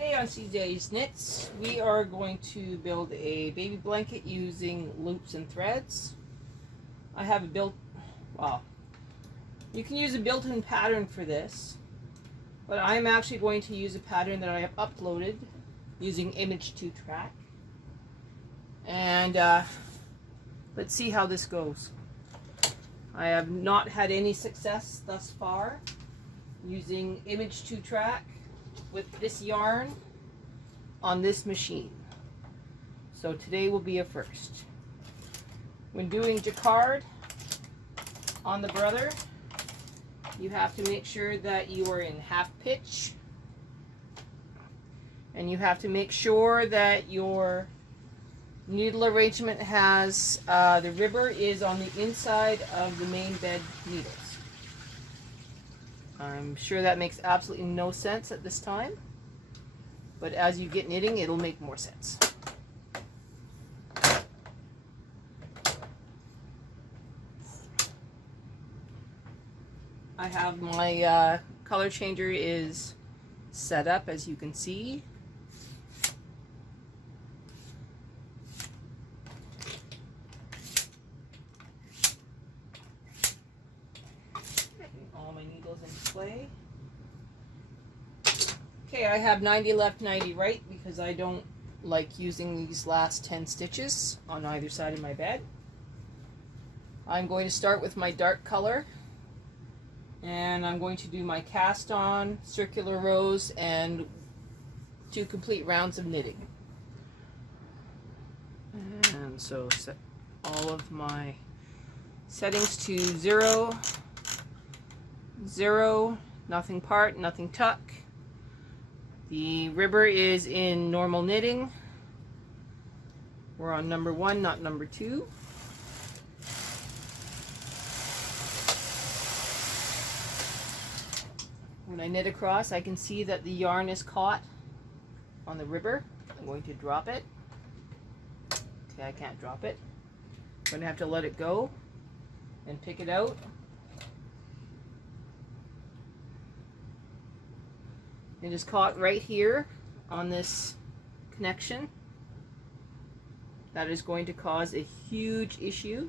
Today on CJ's Knits, we are going to build a baby blanket using loops and threads. I have you can use a built-in pattern for this, but I'm actually going to use a pattern that I have uploaded using Image 2 Track. And let's see how this goes. I have not had any success thus far using Image 2 Track with this yarn on this machine. So today will be a first. When doing Jacquard on the brother, you have to make sure that you are in half pitch, and you have to make sure that your needle arrangement has the ribber is on the inside of the main bed needles. I'm sure that makes absolutely no sense at this time, but as you get knitting, it'll make more sense. I have my color changer is set up, as you can see. All my needles in play. Okay, I have 90 left, 90 right, because I don't like using these last 10 stitches on either side of my bed. I'm going to start with my dark color, and I'm going to do my cast on, circular rows, and 2 complete rounds of knitting. And so set all of my settings to 0, 0, nothing part, nothing tuck. The ribber is in normal knitting. We're on number 1, not number 2. When I knit across, I can see that the yarn is caught on the ribber. I'm going to drop it. Okay, I can't drop it. I'm going to have to let it go and pick it out. It is caught right here on this connection. That is going to cause a huge issue.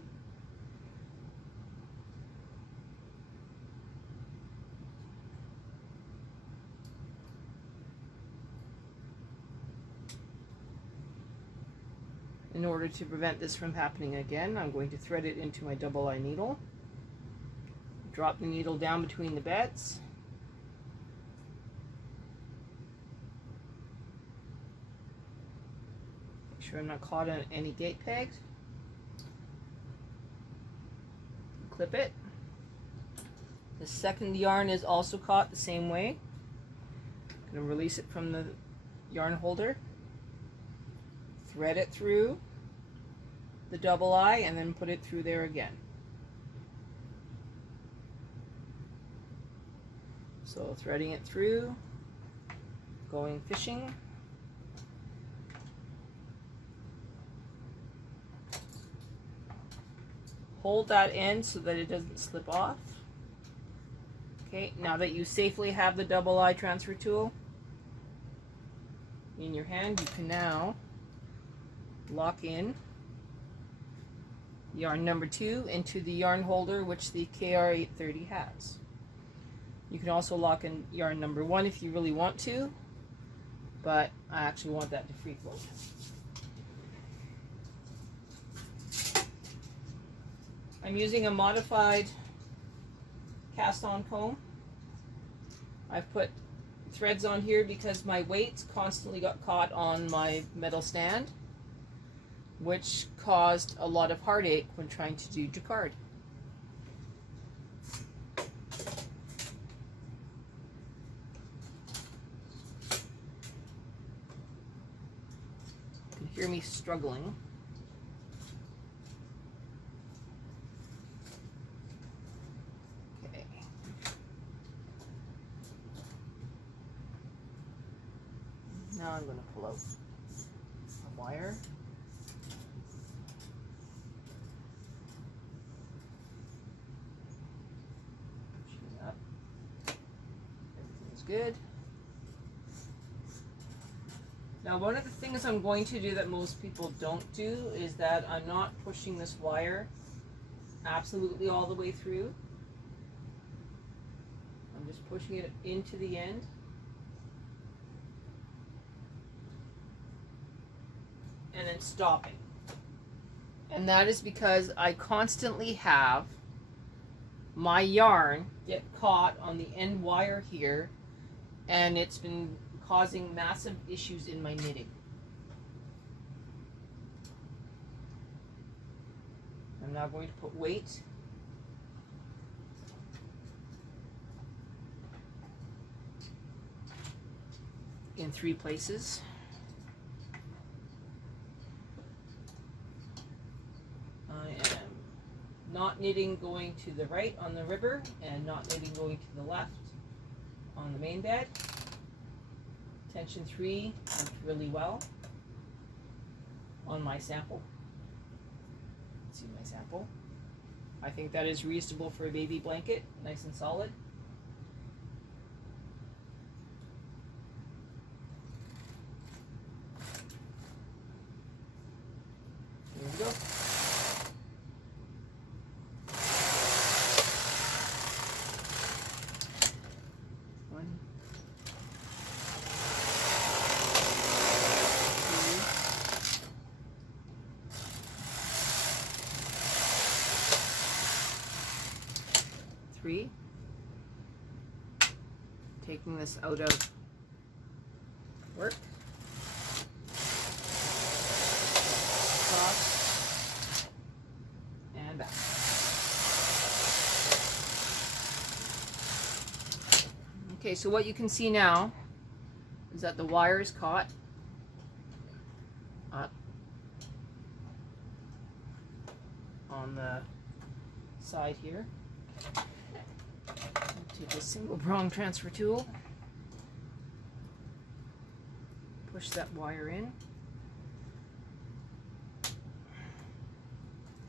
In order to prevent this from happening again, I'm going to thread it into my double eye needle. Drop the needle down between the beds. Make sure I'm not caught on any gate pegs. Clip it. The second yarn is also caught the same way. I'm going to release it from the yarn holder. Thread it through the double eye and then put it through there again. So threading it through, going fishing. Hold that end so that it doesn't slip off. Okay, now that you safely have the double eye transfer tool in your hand, you can now lock in yarn number 2 into the yarn holder which the KR830 has. You can also lock in yarn number 1 if you really want to, but I actually want that to free float. I'm using a modified cast on comb. I've put threads on here because my weights constantly got caught on my metal stand, which caused a lot of heartache when trying to do Jacquard. You can hear me struggling. Okay. Now I'm going to pull out a wire. Good. Now, one of the things I'm going to do that most people don't do is that I'm not pushing this wire absolutely all the way through. I'm just pushing it into the end. And then stopping. And that is because I constantly have my yarn get caught on the end wire here, and it's been causing massive issues in my knitting. I'm now going to put weight in 3 places. I am not knitting going to the right on the river and not knitting going to the left on the main bed. Tension 3 worked really well on my sample. Let's see my sample. I think that is reasonable for a baby blanket, nice and solid. Here we go. Taking this out of work. Across and back. Okay, so what you can see now is that the wire is caught up on the side here. Take a single prong transfer tool, push that wire in,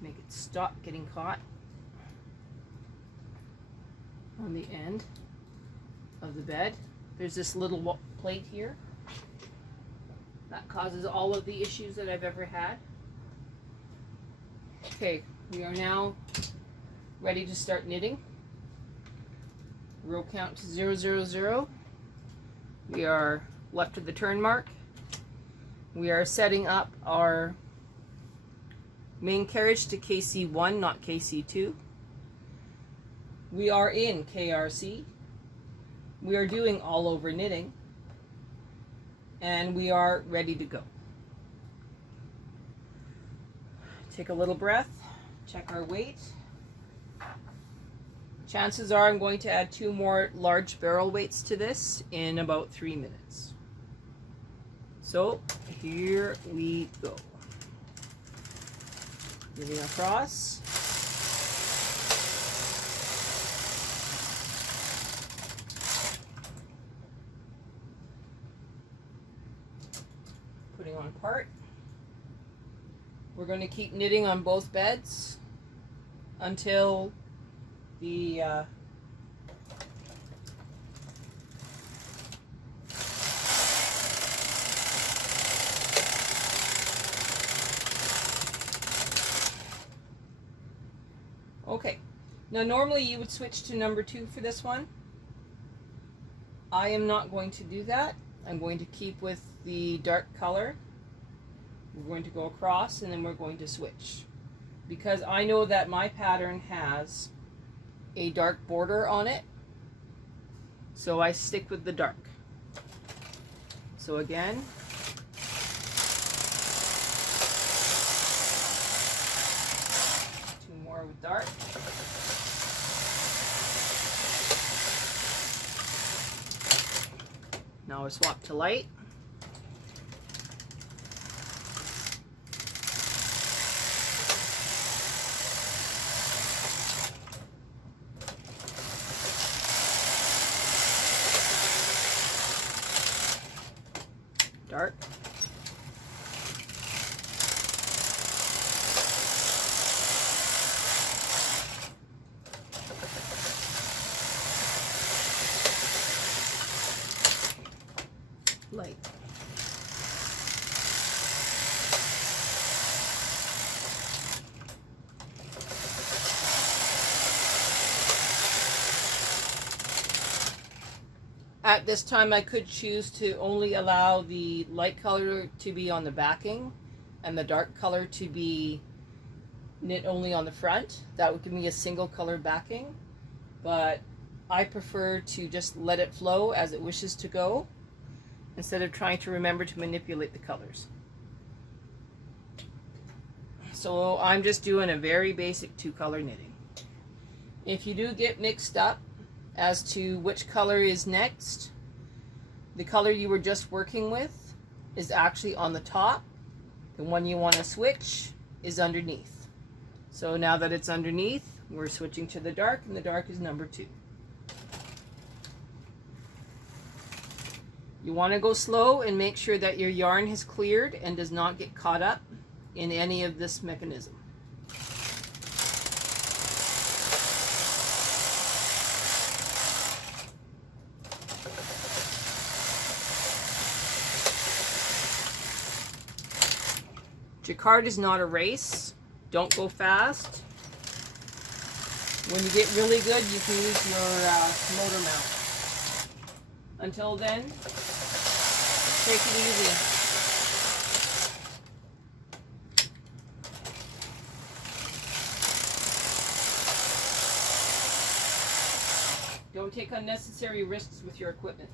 make it stop getting caught on the end of the bed. There's this little plate here that causes all of the issues that I've ever had. Okay, we are now ready to start knitting. Row count to 000. We are left of the turn mark. We are setting up our main carriage to KC1, not KC2. We are in KRC. We are doing all over knitting. And we are ready to go. Take a little breath, check our weight. Chances are I'm going to add 2 more large barrel weights to this in about 3 minutes. So here we go. Moving across. Putting on part. We're going to keep knitting on both beds until the okay. Now normally you would switch to number 2 for this one. I am not going to do that. I'm going to keep with the dark color. We're going to go across and then we're going to switch. Because I know that my pattern has a dark border on it, so I stick with the dark. So again, 2 more with dark. Now I swap to light. Dark. Light. At this time, I could choose to only allow the light color to be on the backing and the dark color to be knit only on the front. That would give me a single color backing, but I prefer to just let it flow as it wishes to go instead of trying to remember to manipulate the colors. So I'm just doing a very basic 2-color knitting. If you do get mixed up as to which color is next, the color you were just working with is actually on the top. The one you want to switch is underneath. So now that it's underneath, we're switching to the dark, and the dark is number 2. You want to go slow and make sure that your yarn has cleared and does not get caught up in any of this mechanism. Jacquard is not a race. Don't go fast. When you get really good, you can use your motor mount. Until then, take it easy. Don't take unnecessary risks with your equipment.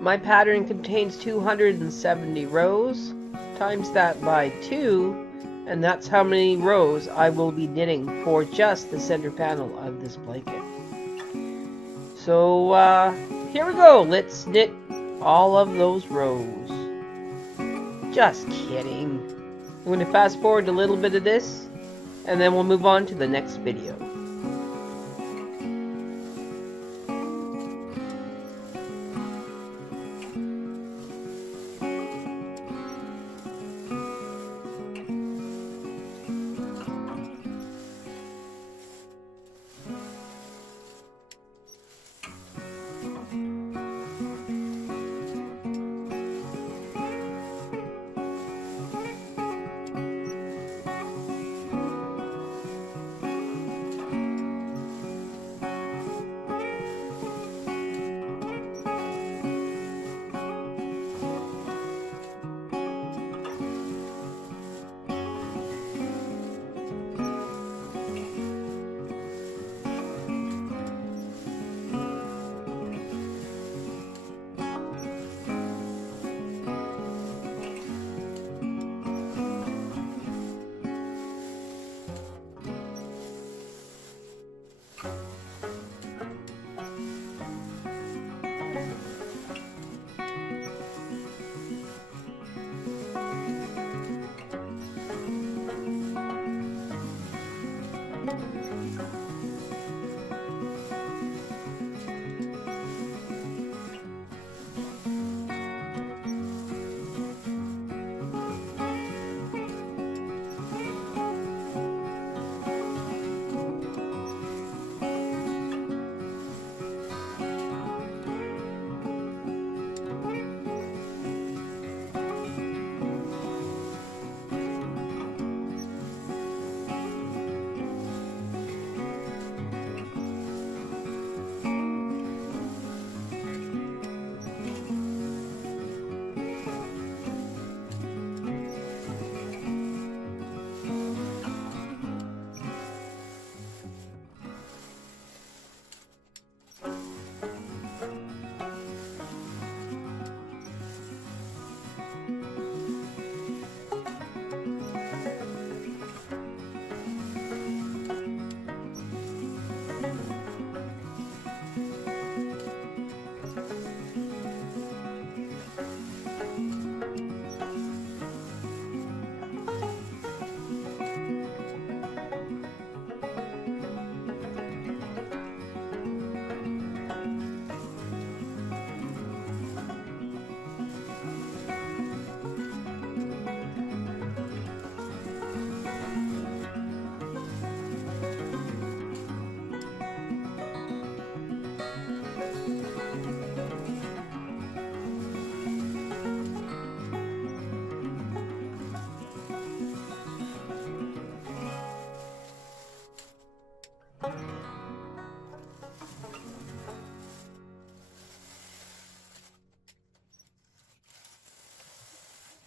My pattern contains 270 rows. Times that by 2, and that's how many rows I will be knitting for just the center panel of this blanket. So here we go. Let's knit all of those rows. Just kidding. I'm going to fast forward a little bit of this, and then we'll move on to the next video.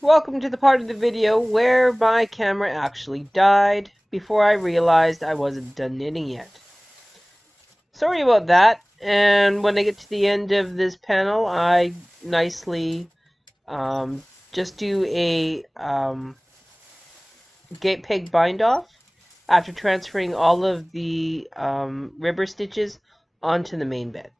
Welcome to the part of the video where my camera actually died before I realized I wasn't done knitting yet. Sorry about that, and when I get to the end of this panel, I nicely just do a gate peg bind off after transferring all of the ribber stitches onto the main bed.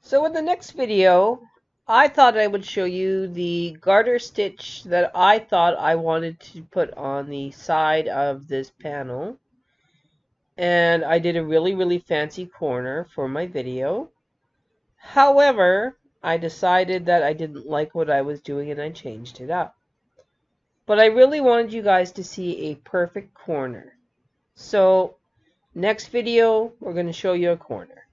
So in the next video, I thought I would show you the garter stitch that I thought I wanted to put on the side of this panel. And I did a really fancy corner for my video. However, I decided that I didn't like what I was doing and I changed it up. But I really wanted you guys to see a perfect corner. So next video, we're going to show you a corner.